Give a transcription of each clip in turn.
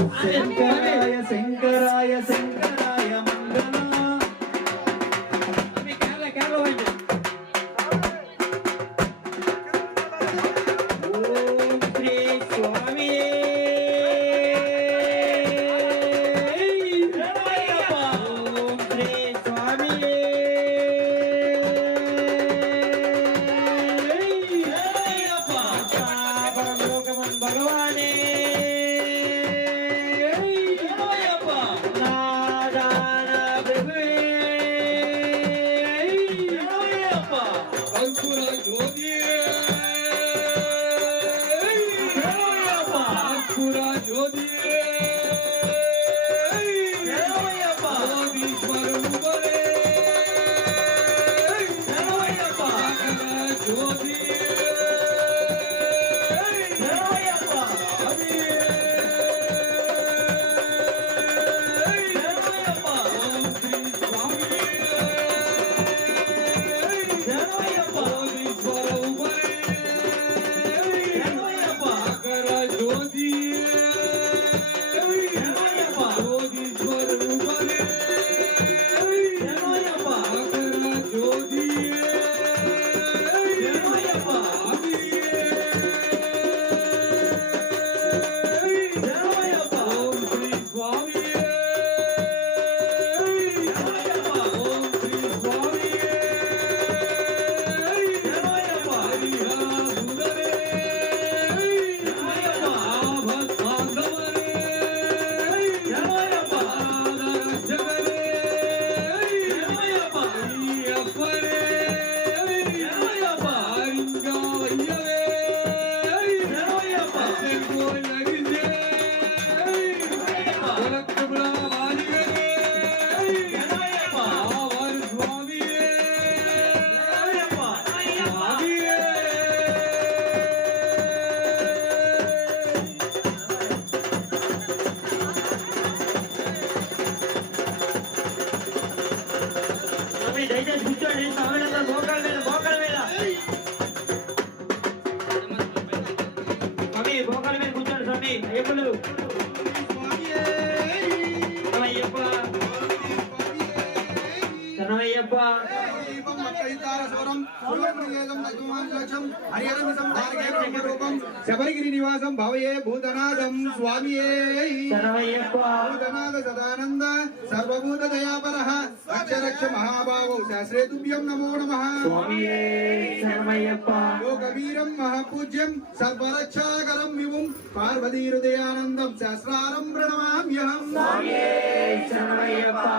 శంకరాయ శంకరాయ శంకరాయ మంగళ. ఓం శ్రీ స్వామి భగవానే దయచేసి కూర్చోండి. స్వామినందరూ మోకాళ్ళ మీద మోకాళ్ళ మీద స్వామి మోకాళ్ళ మీద కూర్చోండి. స్వామి అయ్యప్పలు అయ్యప్ప శరణయ్యప్ప శబరిగిరి నివాసం భవయే భూతనాథం స్వామియే భూతనాథ సదానంద సర్వభూత దయాపరః రక్ష రక్ష మహాభావో శాస్త్రే తుభ్యం నమో నమః లోకవీరం మహాపూజ్యం సర్వరక్షాకరం విభుం పార్వతీహృదయానందం శాస్త్రారం ప్రణమామ్యహం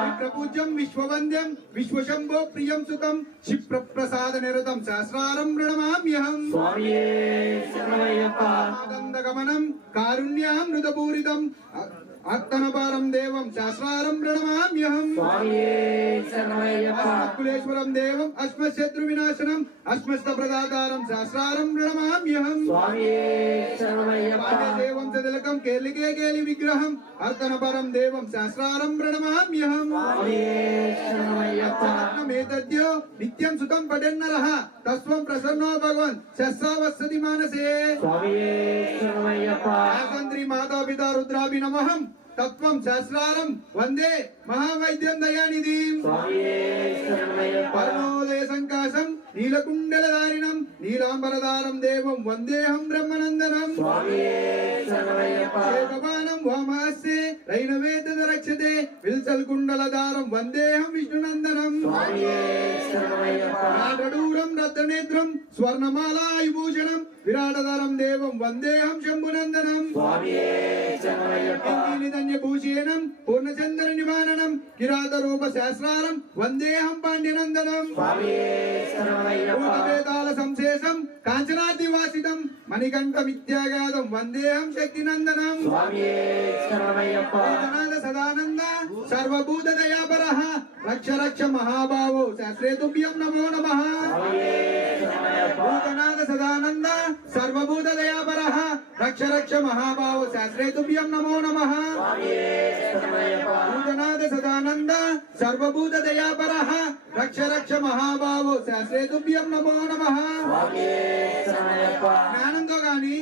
విప్రపూజ్యం విశ్వవంద్యం విశ్వశంభో ప్రియం సుతం క్షిప్రప్రసాద నిరతం శాస్త్రారం ప్రణమామ్యహం ఆనందగమనం కారుణ్యామృతపూరితం అత్తనపారం దేవం శాస్త్రారం ప్రణమామ్యహం కులేశ్వరం దేవం అస్మశత్రు వినాశనం అస్మస్త ప్రదాతారం శాస్త్రారం ప్రణమామ్యహం దేవం తిలకం కేలికే కేలి విగ్రహం అర్తనపరం దేవం శాస్త్రారం ప్రణమామ్యహం ఏతద్యో నిత్యం సుతం పఠన్నరః తస్వం ప్రసన్నో భగవన్ శస్సావసతి మానసే ఆసంద్రి మాతాపితా రుద్రాభినమః తత్వం శాస్త్రారం వందే మహావైద్యం దయానిధిం పరమోదయ సంకాశం నీలకుండలధారిణం నీలాంబరధారం దేవం వందేహం బ్రహ్మనందనం శేషపానం వామహస్యే రైనవేద రక్షతే విల్సల్ కుండలధారం వందేహం విష్ణునందనం నాగడూరం రత్ననేత్రం స్వర్ణమాలాయుభూషణం విరాటధరం దేవం వందేహం శంభునందనం భూషేణం పూర్ణచంద్ర నివారణం కిరాత రూప శాస్త్రారం వందేహం పాండ్యనందనం భూతవేదాల సంశేషం కాంచనాద్రివాసితం మణికంఠ విద్యాగాదం వందేహం శక్తినందనం భూతనాథ సదానంద సర్వభూత దయాపరః రక్ష రక్ష మహాభావో శాస్త్రే తుభ్యం నమో నమః భూతనాథ సదానంద సర్వభూత దయాపరః రక్ష రక్ష మహాభావో శాస్త్రే తుభ్యం నమో నమః భూతనాథ సదానంద సర్వభూత దయాపరః రక్ష రక్ష మహాభావో శాస్త్రే తుభ్యం నమో నమః జ్ఞానంతో గాని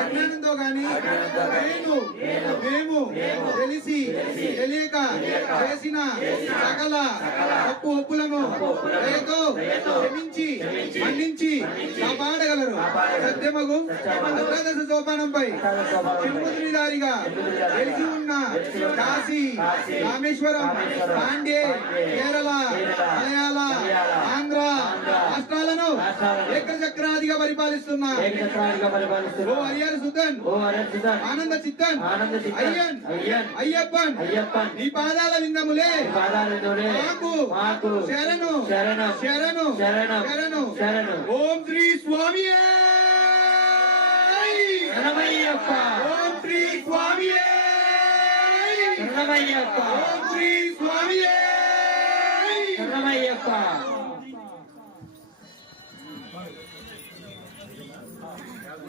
అజ్ఞానంతో గాని మేము తెలియక చేసిన సకల తప్పు ఒప్పులను దయతో క్షమించి మన్నించి కాపాడగలరు. సత్యమగు అష్టాదశ సోపానంపై చిరుముద్రిదారిగా వెలిసి ఉన్న కాశీ, రామేశ్వరం, పాండ్య, కేరళ, మలయాళ, ఆంధ్ర రాష్ట్రాలను ఏకచక్రాదిగా పరిపాలిస్తున్న ఓ హరిహర సుతన్, ఆనంద చిత్తన్, అయ్యప్పన్ నీ పాదాల విందములే మాకు శరణు శరణు శరణు శరణు. ఓం శ్రీ స్వామి, ఓం శ్రీ స్వామి, శరణమయ్యప్ప, ఓం శ్రీ స్వామి. శరణమయ్యప్ప.